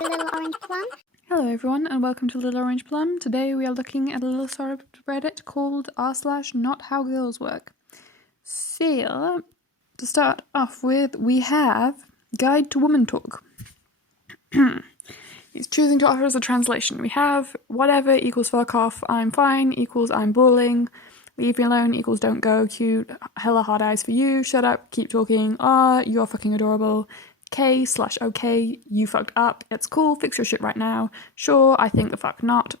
Little Orange Plum. Hello everyone and welcome to Little Orange Plum. Today we are looking at a little subreddit called r/not how girls work. So, to start off with, we have Guide to Woman Talk. He's choosing to offer us a translation. We have whatever equals fuck off, I'm fine, equals I'm bullying, leave me alone equals don't go, cute, hella hard eyes for you, shut up, keep talking, you're fucking adorable, K/okay, you fucked up, it's cool, fix your shit right now, sure, I think the fuck not,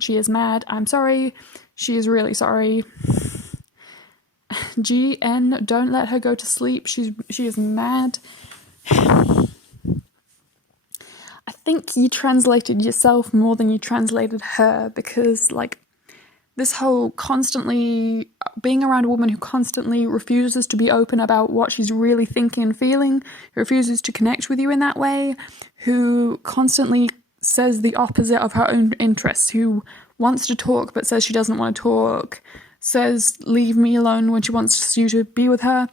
she is mad, I'm sorry, she is really sorry, GN, don't let her go to sleep, she is mad. I think you translated yourself more than you translated her, because, this whole constantly being around a woman who constantly refuses to be open about what she's really thinking and feeling, who refuses to connect with you in that way, who constantly says the opposite of her own interests, who wants to talk but says she doesn't want to talk, says leave me alone when she wants you to be with her.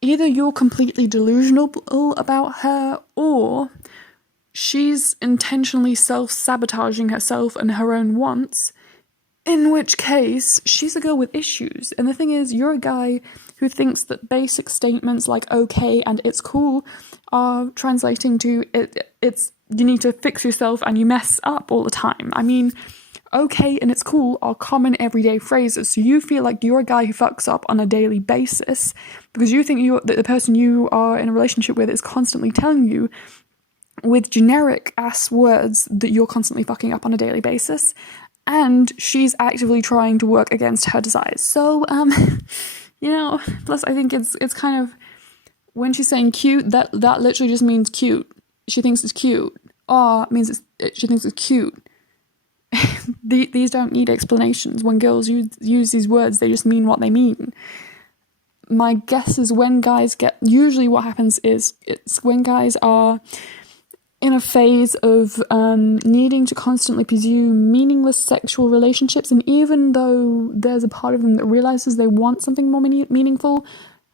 Either you're completely delusional about her, or she's intentionally self-sabotaging herself and her own wants, in which case she's a girl with issues. And the thing is, you're a guy who thinks that basic statements like okay and it's cool are translating to it's you need to fix yourself and you mess up all the time. I mean, okay and it's cool are common everyday phrases, so you feel like you're a guy who fucks up on a daily basis because you think that the person you are in a relationship with is constantly telling you with generic ass words that you're constantly fucking up on a daily basis, and she's actively trying to work against her desires. So, plus I think it's kind of, when she's saying cute, that literally just means cute. She thinks it's cute. Means she thinks it's cute. These don't need explanations. When girls use these words, they just mean what they mean. My guess is usually what happens is, it's when guys are in a phase of needing to constantly pursue meaningless sexual relationships, and even though there's a part of them that realizes they want something more meaningful,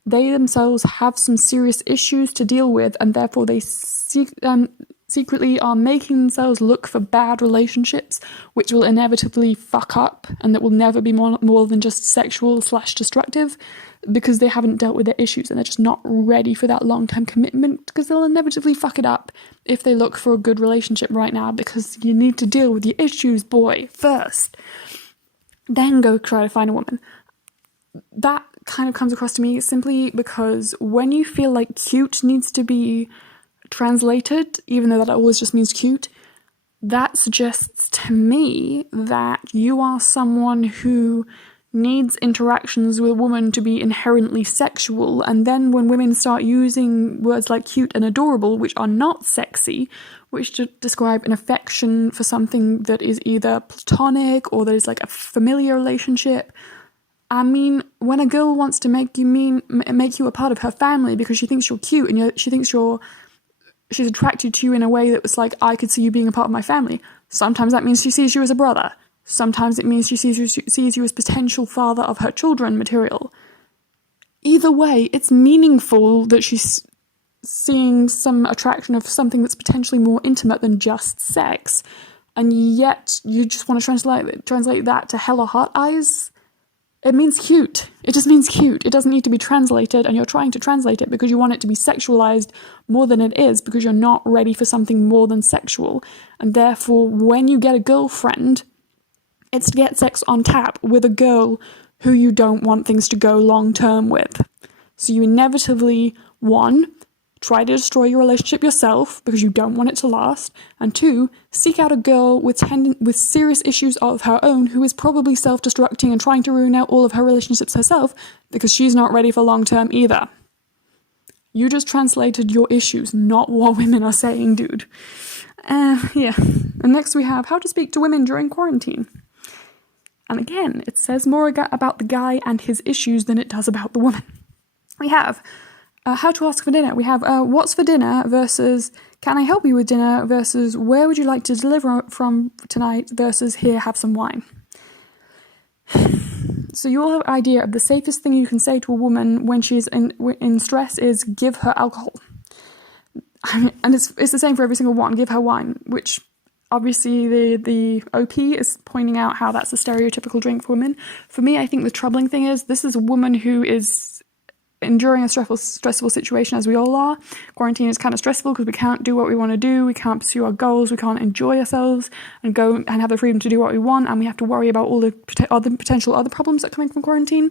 they themselves have some serious issues to deal with, and therefore they secretly are making themselves look for bad relationships, which will inevitably fuck up, and that will never be more than just sexual/destructive, because they haven't dealt with their issues and they're just not ready for that long-term commitment, because they'll inevitably fuck it up if they look for a good relationship right now, because you need to deal with your issues, boy, first. Then go try to find a woman. That kind of comes across to me simply because when you feel like cute needs to be translated, even though that always just means cute, that suggests to me that you are someone who needs interactions with a woman to be inherently sexual, and then when women start using words like cute and adorable, which are not sexy, which describe an affection for something that is either platonic or that is like a familiar relationship. I mean, when a girl wants to make you a part of her family because she thinks you're cute and she thinks she's attracted to you in a way that was like, I could see you being a part of my family. Sometimes that means she sees you as a brother. Sometimes it means she sees you as potential father of her children material. Either way, it's meaningful that she's seeing some attraction of something that's potentially more intimate than just sex, and yet you just want to translate that to hella hot eyes. It means cute. It just means cute. It doesn't need to be translated, and you're trying to translate it because you want it to be sexualized more than it is, because you're not ready for something more than sexual. And therefore, when you get a girlfriend, it's to get sex on tap with a girl who you don't want things to go long-term with. So you inevitably, 1, try to destroy your relationship yourself because you don't want it to last, and 2, seek out a girl with serious issues of her own who is probably self-destructing and trying to ruin out all of her relationships herself because she's not ready for long-term either. You just translated your issues, not what women are saying, dude. Yeah. And next we have how to speak to women during quarantine. And again, it says more about the guy and his issues than it does about the woman. We have how to ask for dinner. We have what's for dinner versus can I help you with dinner versus where would you like to deliver from tonight versus here, have some wine. So you all have an idea of the safest thing you can say to a woman when she's in stress is give her alcohol. And it's the same for every single one. Give her wine, which obviously the OP is pointing out how that's a stereotypical drink for women. For me, I think the troubling thing is this is a woman who is enduring a stressful situation, as we all are. Quarantine is kind of stressful because we can't do what we want to do, we can't pursue our goals, we can't enjoy ourselves and go and have the freedom to do what we want, and we have to worry about all the potential other problems that are coming from quarantine.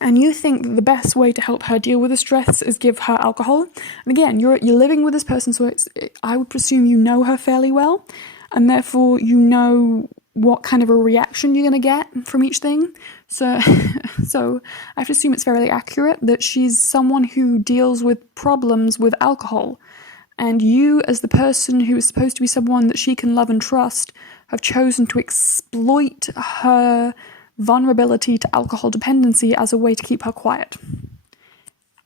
And you think that the best way to help her deal with the stress is give her alcohol. And again, you're living with this person, so I would presume you know her fairly well, and therefore you know what kind of a reaction you're going to get from each thing. So I have to assume it's fairly accurate that she's someone who deals with problems with alcohol. And you, as the person who is supposed to be someone that she can love and trust, have chosen to exploit her vulnerability to alcohol dependency as a way to keep her quiet.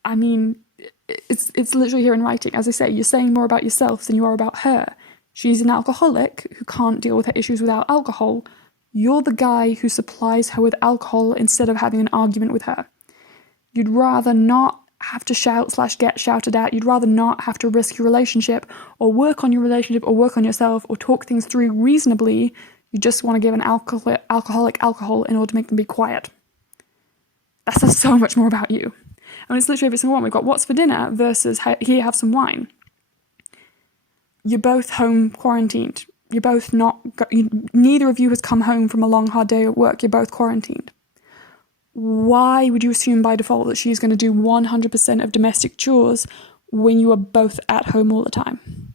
I mean, it's literally here in writing. As I say, you're saying more about yourself than you are about her. She's an alcoholic who can't deal with her issues without alcohol. You're the guy who supplies her with alcohol instead of having an argument with her. You'd rather not have to shout/get shouted at. You'd rather not have to risk your relationship or work on your relationship or work on yourself or talk things through reasonably. You just want to give an alcoholic alcohol in order to make them be quiet. That says so much more about you. I mean, it's literally every single one. We've got what's for dinner versus here, have some wine. You're both home quarantined. You're both neither of you has come home from a long, hard day at work. You're both quarantined. Why would you assume by default that she's going to do 100% of domestic chores when you are both at home all the time?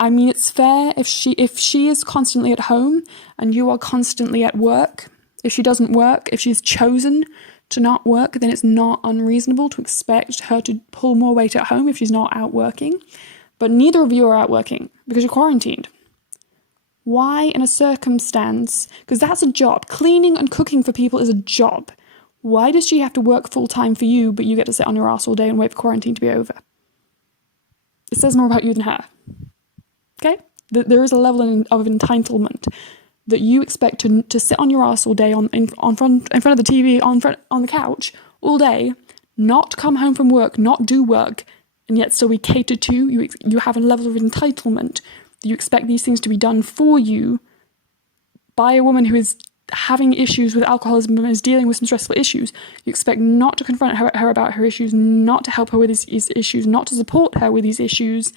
I mean, it's fair if she is constantly at home and you are constantly at work. If she doesn't work, if she's chosen to not work, then it's not unreasonable to expect her to pull more weight at home if she's not out working. But neither of you are out working because you're quarantined. Why, in a circumstance, because that's a job. Cleaning and cooking for people is a job. Why does she have to work full-time for you, but you get to sit on your ass all day and wait for quarantine to be over? It says more about you than her. Okay? There is a level of entitlement that you expect to sit on your ass all day in front of the TV, on the couch, all day, not come home from work, not do work, and yet still be catered to. You have a level of entitlement. You expect these things to be done for you by a woman who is having issues with alcoholism and is dealing with some stressful issues. You expect not to confront her about her issues, not to help her with these issues, not to support her with these issues,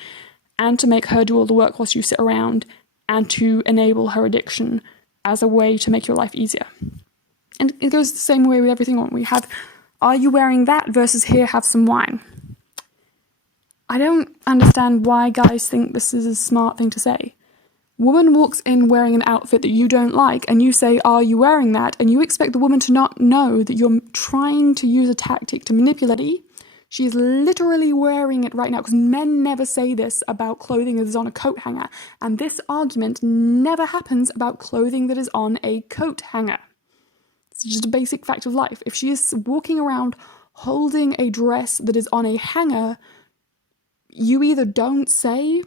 and to make her do all the work whilst you sit around, and to enable her addiction as a way to make your life easier. And it goes the same way with everything. We have, are you wearing that versus here, have some wine? I don't understand why guys think this is a smart thing to say. Woman walks in wearing an outfit that you don't like and you say, are you wearing that? And you expect the woman to not know that you're trying to use a tactic to manipulate her. She is literally wearing it right now, because men never say this about clothing that is on a coat hanger. And this argument never happens about clothing that is on a coat hanger. It's just a basic fact of life. If she is walking around holding a dress that is on a hanger, you either don't say,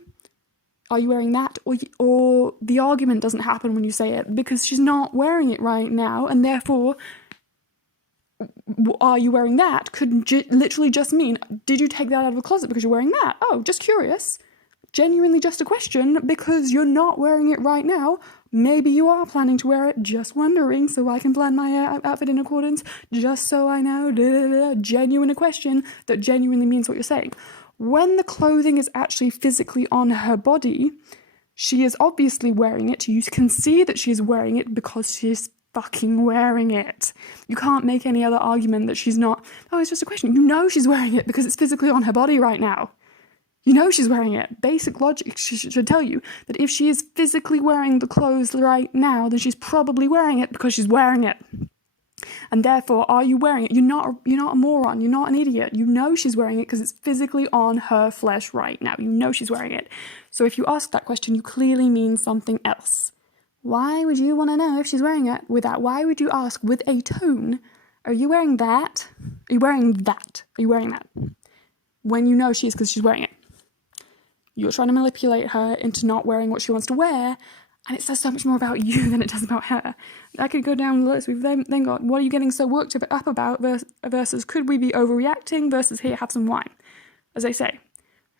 are you wearing that? Or the argument doesn't happen when you say it, because she's not wearing it right now, and therefore, are you wearing that could literally just mean, did you take that out of the closet because you're wearing that? Oh, just curious. Genuinely just a question, because you're not wearing it right now. Maybe you are planning to wear it, just wondering, so I can plan my outfit in accordance, just so I know. Genuine question that genuinely means what you're saying. When the clothing is actually physically on her body, she is obviously wearing it. You can see that she's wearing it because she's fucking wearing it. You can't make any other argument that she's not. Oh, it's just a question. You know she's wearing it because it's physically on her body right now. You know she's wearing it. Basic logic should tell you that if she is physically wearing the clothes right now, then she's probably wearing it because she's wearing it. And therefore, are you wearing it? You're not a moron. You're not an idiot. You know she's wearing it because it's physically on her flesh right now. You know she's wearing it. So if you ask that question, you clearly mean something else. Why would you want to know if she's wearing it with that? Why would you ask with a tone, are you wearing that? Are you wearing that? Are you wearing that? When you know she is, because she's wearing it. You're trying to manipulate her into not wearing what she wants to wear, and it says so much more about you than it does about her. I could go down the list. We've then got, what are you getting so worked up about versus could we be overreacting versus here, have some wine. As I say,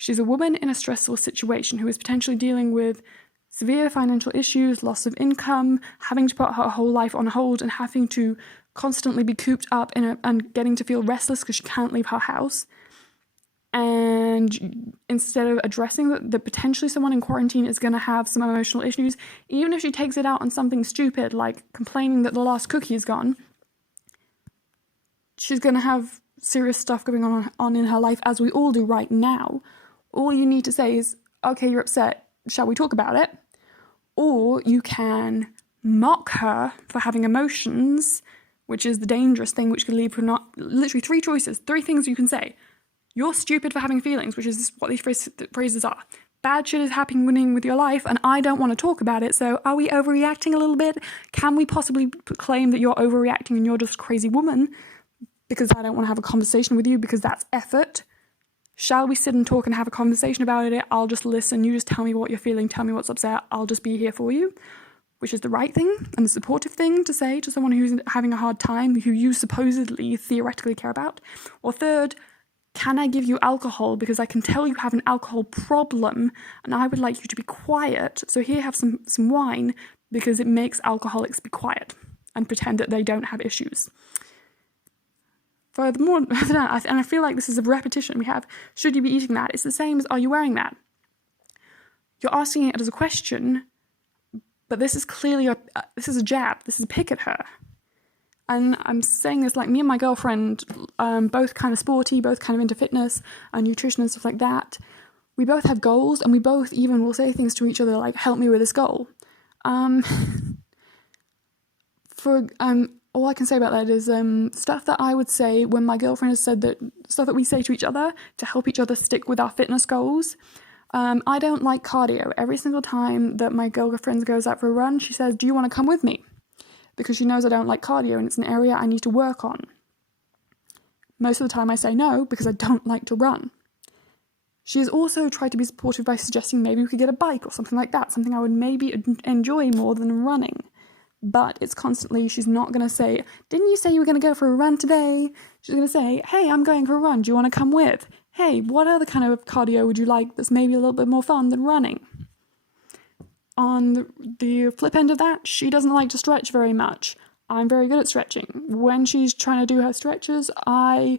She's a woman in a stressful situation who is potentially dealing with severe financial issues, loss of income, having to put her whole life on hold and having to constantly be cooped up and getting to feel restless because she can't leave her house. And instead of addressing that potentially someone in quarantine is going to have some emotional issues, even if she takes it out on something stupid like complaining that the last cookie is gone, she's going to have serious stuff going on in her life, as we all do right now. All you need to say is, okay, you're upset, shall we talk about it? Or you can mock her for having emotions, which is the dangerous thing, which could lead to not literally 3 choices, 3 things you can say. You're stupid for having feelings, which is what these phrases are. Bad shit is happening with your life, and I don't want to talk about it, so are we overreacting a little bit? Can we possibly claim that you're overreacting and you're just a crazy woman because I don't want to have a conversation with you because that's effort? Shall we sit and talk and have a conversation about it? I'll just listen. You just tell me what you're feeling. Tell me what's upset. I'll just be here for you, which is the right thing and the supportive thing to say to someone who's having a hard time, who you supposedly, theoretically care about. Or third, can I give you alcohol because I can tell you have an alcohol problem and I would like you to be quiet. So here, have some wine because it makes alcoholics be quiet and pretend that they don't have issues. Furthermore, and I feel like this is a repetition we have, should you be eating that? It's the same as, are you wearing that? You're asking it as a question, but this is clearly this is a jab. This is a pick at her. And I'm saying this like me and my girlfriend, both kind of sporty, both kind of into fitness and nutrition and stuff like that. We both have goals, and we both even will say things to each other like, help me with this goal. All I can say about that is stuff that I would say when my girlfriend has said that, stuff that we say to each other to help each other stick with our fitness goals. I don't like cardio. Every single time that my girlfriend goes out for a run, she says, do you want to come with me? Because she knows I don't like cardio and it's an area I need to work on. Most of the time I say no because I don't like to run. She has also tried to be supportive by suggesting maybe we could get a bike or something like that, something I would maybe enjoy more than running. But it's constantly, she's not going to say, didn't you say you were going to go for a run today? She's going to say, hey, I'm going for a run. Do you want to come with? Hey, what other kind of cardio would you like that's maybe a little bit more fun than running? On the flip end of that, she doesn't like to stretch very much. I'm very good at stretching. When she's trying to do her stretches, I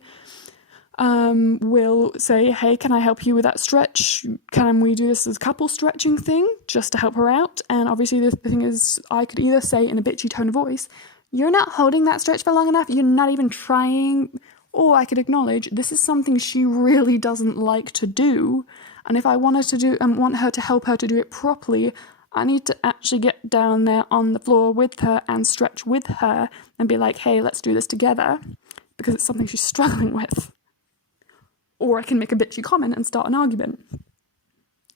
will say, hey, can I help you with that stretch? Can we do this as a couple stretching thing just to help her out? And obviously the thing is, I could either say in a bitchy tone of voice, you're not holding that stretch for long enough, you're not even trying, or I could acknowledge this is something she really doesn't like to do, and if I wanted to do and want her to help her to do it properly, I need to actually get down there on the floor with her and stretch with her and be like, hey, let's do this together, because it's something she's struggling with. Or I can make a bitchy comment and start an argument.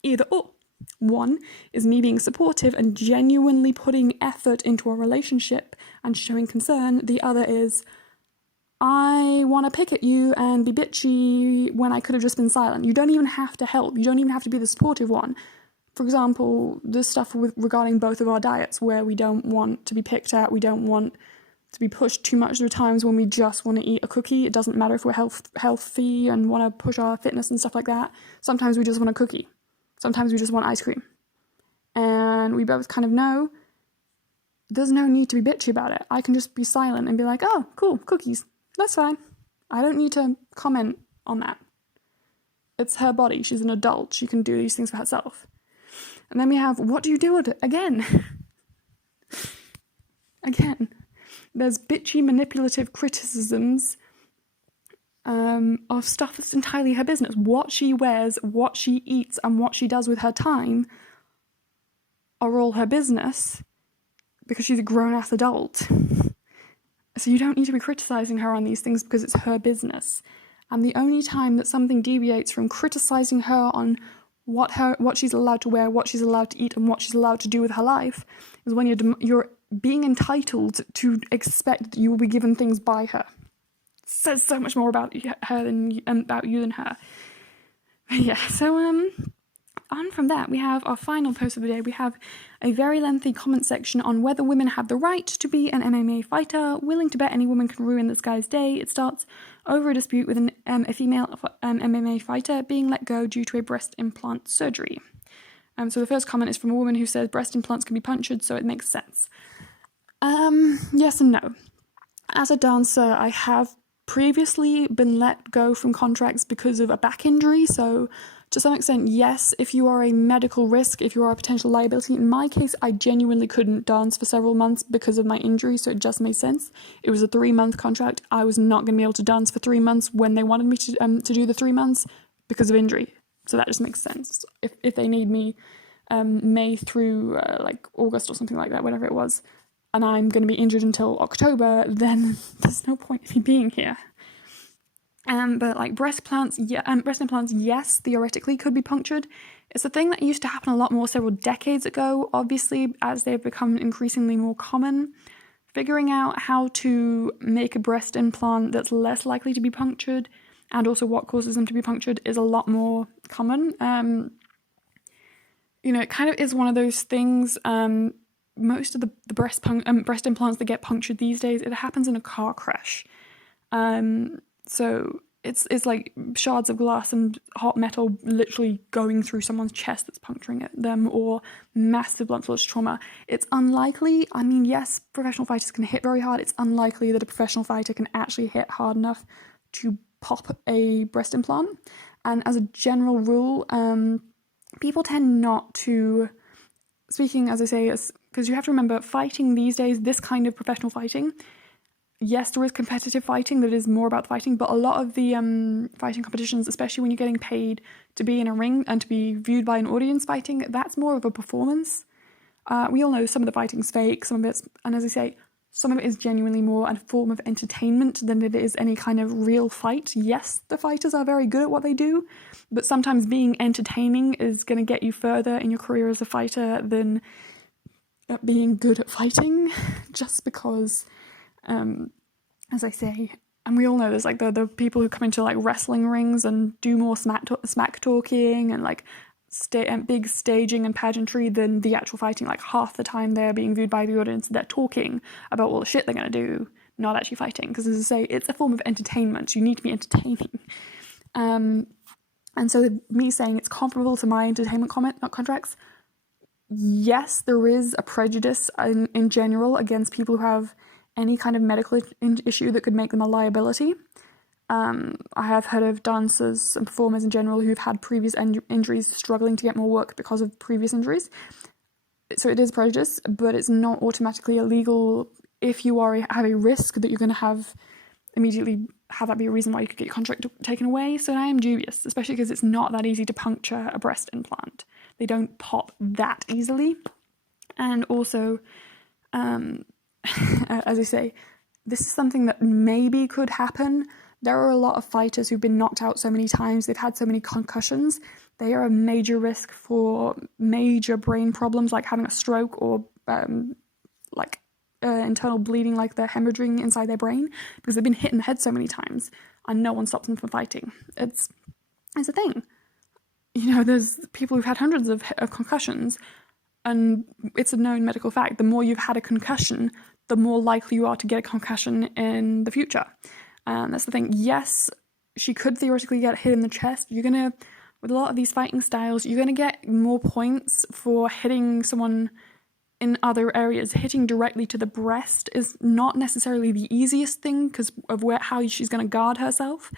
Either or. One is me being supportive and genuinely putting effort into a relationship and showing concern. The other is, I want to pick at you and be bitchy when I could have just been silent. You don't even have to help. You don't even have to be the supportive one. For example, there's stuff regarding both of our diets where we don't want to be picked at, we don't want to be pushed too much. There are times when we just want to eat a cookie. It doesn't matter if we're healthy and want to push our fitness and stuff like that. Sometimes we just want a cookie. Sometimes we just want ice cream. And we both kind of know there's no need to be bitchy about it. I can just be silent and be like, oh, cool, cookies. That's fine. I don't need to comment on that. It's her body. She's an adult. She can do these things for herself. And then we have, what do you do with it? Again, there's bitchy, manipulative criticisms of stuff that's entirely her business. What she wears, what she eats, and what she does with her time are all her business because she's a grown-ass adult. So you don't need to be criticizing her on these things because it's her business. And the only time that something deviates from criticizing her on what she's allowed to wear, what she's allowed to eat, and what she's allowed to do with her life is when you're being entitled to expect that you will be given things by her. It says so much more about her about you than her. Yeah, so on from that, we have our final post of the day. We have a very lengthy comment section on whether women have the right to be an MMA fighter. Willing to bet any woman can ruin this guy's day. It starts over a dispute with a female MMA fighter being let go due to a breast implant surgery. So the first comment is from a woman who says breast implants can be punctured, so it makes sense. Yes and no. As a dancer, I have previously been let go from contracts because of a back injury, so to some extent, yes, if you are a medical risk, if you are a potential liability. In my case, I genuinely couldn't dance for several months because of my injury, so it just made sense. It was a 3-month contract. I was not going to be able to dance for 3 months when they wanted me to do the 3 months because of injury. So that just makes sense. If they need me May through like August or something like that, whatever it was, and I'm going to be injured until October, then there's no point in me being here. But like breast implants, yes, theoretically could be punctured. It's a thing that used to happen a lot more several decades ago. Obviously, as they've become increasingly more common, figuring out how to make a breast implant that's less likely to be punctured and also what causes them to be punctured is a lot more common. It kind of is one of those things. Most of the breast implants that get punctured these days, it happens in a car crash. So it's like shards of glass and hot metal literally going through someone's chest that's puncturing them, or massive blunt force trauma. It's unlikely. I mean, yes, professional fighters can hit very hard. It's unlikely that a professional fighter can actually hit hard enough to pop a breast implant. And as a general rule, people tend not to, speaking as I say, because you have to remember, fighting these days, this kind of professional fighting, yes, there is competitive fighting that is more about fighting, but a lot of the fighting competitions, especially when you're getting paid to be in a ring and to be viewed by an audience fighting, that's more of a performance. We all know some of the fighting's fake, some of it's, and as I say, some of it is genuinely more a form of entertainment than it is any kind of real fight. Yes, the fighters are very good at what they do, but sometimes being entertaining is going to get you further in your career as a fighter than being good at fighting, just because, as I say, and we all know there's like the people who come into like wrestling rings and do more smack talking and like big staging and pageantry than the actual fighting. Like half the time they're being viewed by the audience, they're talking about all the shit they're going to do, not actually fighting. Because as I say, it's a form of entertainment. You need to be entertaining. And so me saying it's comparable to my entertainment contracts, yes, there is a prejudice in general against people who have any kind of medical issue that could make them a liability. I have heard of dancers and performers in general who've had previous injuries struggling to get more work because of previous injuries. So it is prejudice, but it's not automatically illegal if you have a risk that you're going to have immediately have that be a reason why you could get your contract taken away. So I am dubious, especially because it's not that easy to puncture a breast implant. They don't pop that easily. And also, as I say, this is something that maybe could happen. There are a lot of fighters who've been knocked out so many times, they've had so many concussions, they are a major risk for major brain problems like having a stroke or internal bleeding, like they're hemorrhaging inside their brain because they've been hit in the head so many times and no one stops them from fighting. It's a thing. There's people who've had hundreds of concussions, and it's a known medical fact. The more you've had a concussion, the more likely you are to get a concussion in the future. That's the thing. Yes, she could theoretically get hit in the chest. With a lot of these fighting styles, you're going to get more points for hitting someone in other areas. Hitting directly to the breast is not necessarily the easiest thing because of how she's going to guard herself.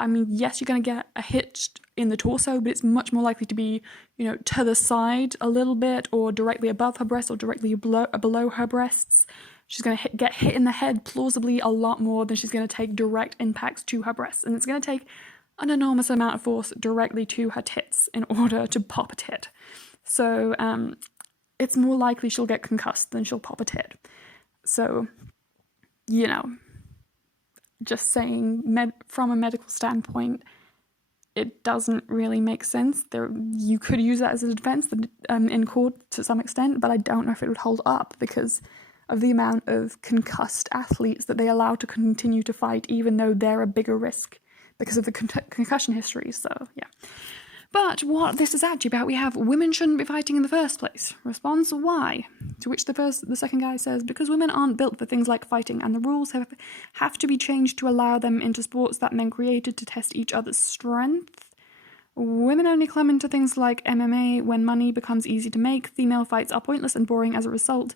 I mean, yes, you're going to get a hit in the torso, but it's much more likely to be, to the side a little bit, or directly above her breast, or directly below her breasts. She's going to get hit in the head plausibly a lot more than she's going to take direct impacts to her breasts. And it's going to take an enormous amount of force directly to her tits in order to pop a tit. So it's more likely she'll get concussed than she'll pop a tit. So, just saying from a medical standpoint, it doesn't really make sense. You could use that as a defense in court to some extent, but I don't know if it would hold up because of the amount of concussed athletes that they allow to continue to fight, even though they're a bigger risk because of the concussion history. So, yeah. But what this is actually about, we have women shouldn't be fighting in the first place. Response, why? To which the second guy says, because women aren't built for things like fighting, and the rules have to be changed to allow them into sports that men created to test each other's strength. Women only climb into things like MMA when money becomes easy to make. Female fights are pointless and boring as a result.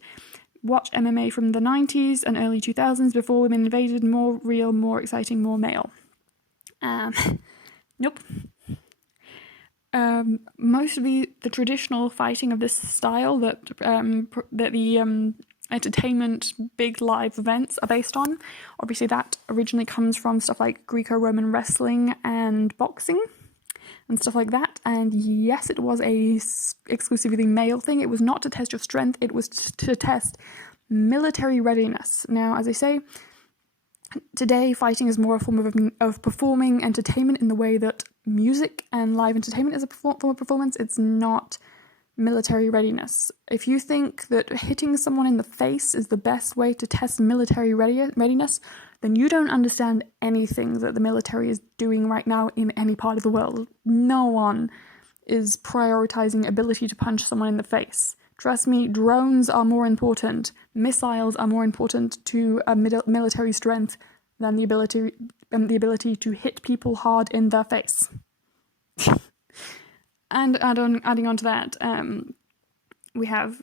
Watch MMA from the 90s and early 2000s before women invaded. More real, more exciting, more male. Nope. Most of the traditional fighting of this style that the entertainment big live events are based on, obviously that originally comes from stuff like Greco-Roman wrestling and boxing and stuff like that. And yes, it was a exclusively male thing. It was not to test your strength, it was to test military readiness. Now, as I say, today fighting is more a form of performing entertainment in the way that music and live entertainment is a form of performance. It's not military readiness. If you think that hitting someone in the face is the best way to test military readiness, then you don't understand anything that the military is doing right now in any part of the world. No one is prioritizing ability to punch someone in the face. Trust me, drones are more important. Missiles are more important to military strength than the ability to hit people hard in their face. And adding on to that, we have,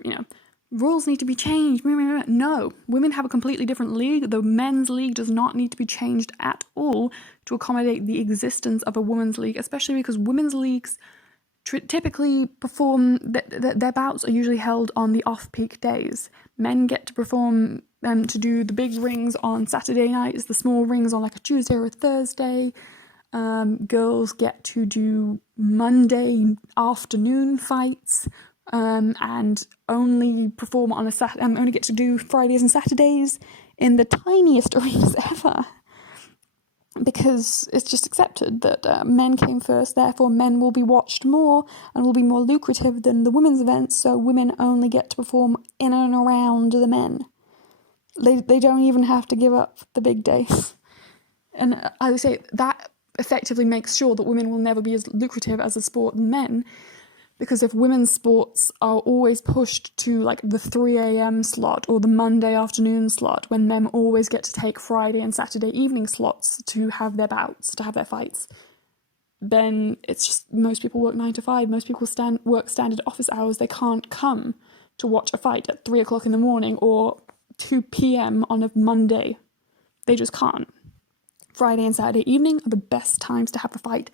rules need to be changed. No, women have a completely different league. The men's league does not need to be changed at all to accommodate the existence of a women's league, especially because women's leagues typically perform, their bouts are usually held on the off-peak days. Men get to perform, to do the big rings on Saturday nights, the small rings on like a Tuesday or a Thursday. Girls get to do Monday afternoon fights, and only perform on only get to do Fridays and Saturdays in the tiniest arenas ever. Because it's just accepted that men came first, therefore men will be watched more and will be more lucrative than the women's events, so women only get to perform in and around the men. They don't even have to give up the big days. And as I say, that effectively makes sure that women will never be as lucrative as a sport than men, because if women's sports are always pushed to like the 3 a.m. slot or the Monday afternoon slot, when men always get to take Friday and Saturday evening slots to have their bouts, to have their fights, then it's just, most people work 9 to 5, most people work standard office hours. They can't come to watch a fight at 3 o'clock in the morning or 2 p.m. on a Monday. They just can't. Friday and Saturday evening are the best times to have the fight,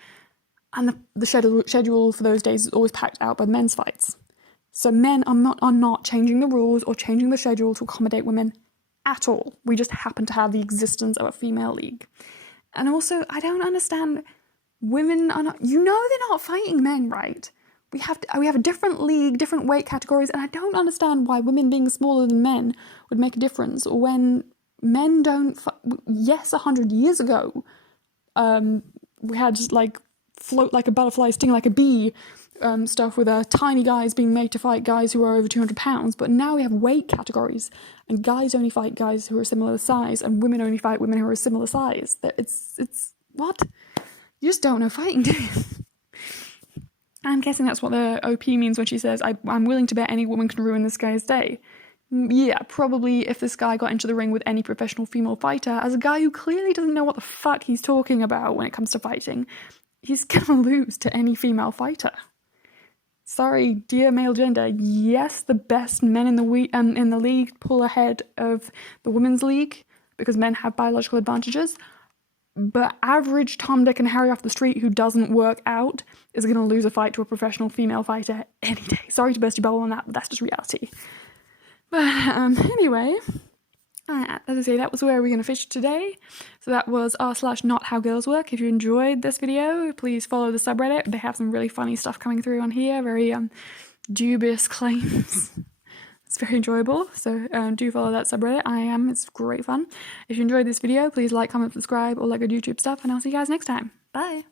and the schedule for those days is always packed out by men's fights. So men are not changing the rules or changing the schedule to accommodate women at all. We just happen to have the existence of a female league. And also, I don't understand, women are not, they're not fighting men, right? We have a different league, different weight categories, and I don't understand why women being smaller than men would make a difference when men don't yes, 100 years ago, we had just like float like a butterfly, sting like a bee, stuff with tiny guys being made to fight guys who are over 200 pounds. But now we have weight categories, and guys only fight guys who are similar size, and women only fight women who are similar size. It's what? You just don't know fighting, do you? I'm guessing that's what the OP means when she says, I'm willing to bet any woman can ruin this guy's day. Yeah, probably if this guy got into the ring with any professional female fighter, as a guy who clearly doesn't know what the fuck he's talking about when it comes to fighting, he's gonna lose to any female fighter. Sorry, dear male gender, yes, the best men in the league pull ahead of the women's league because men have biological advantages, but average Tom, Dick and Harry off the street who doesn't work out is gonna lose a fight to a professional female fighter any day. Sorry to burst your bubble on that, but that's just reality. But anyway, as I say, that was where we're going to fish today. So that was r/nothowgirlswork. If you enjoyed this video, please follow the subreddit. They have some really funny stuff coming through on here, very dubious claims. It's very enjoyable, so do follow that subreddit. It's great fun. If you enjoyed this video, please like, comment, subscribe, all that good YouTube stuff, and I'll see you guys next time. Bye!